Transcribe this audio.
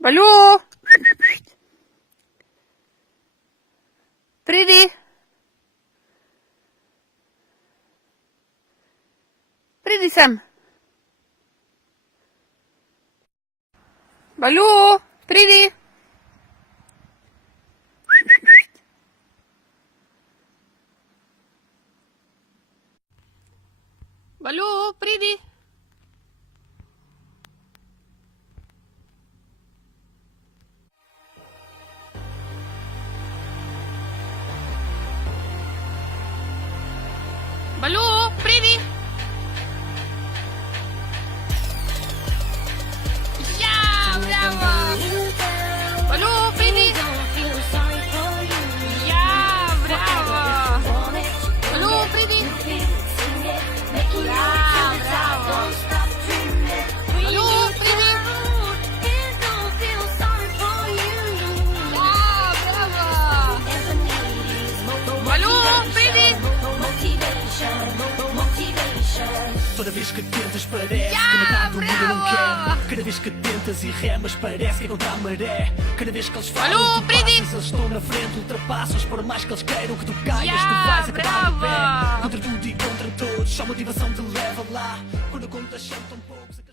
Baloo! Pretty! Pretty Sam! Baloo! Pretty! Baloo! Pretty! Baloo! Pretty! Yeah! Bravo! Baloo! Pretty! Yeah! Bravo! Baloo! Pretty! Yeah! Bravo! Baloo! Pretty! Wow! Bravo! Baloo! Pretty! Toda vez que tentas parece que metade do mundo não quer. Cada vez que tentas e remas parece que é contra a maré. Cada vez que eles falam Alô, tu Pretty! passas, eles estão na frente, ultrapassas. Por mais que eles queiram que tu caias, Yeah, tu vais acabar de brava! pé. Contra tudo e contra todos, só motivação te leva lá. Quando contas são tão poucos.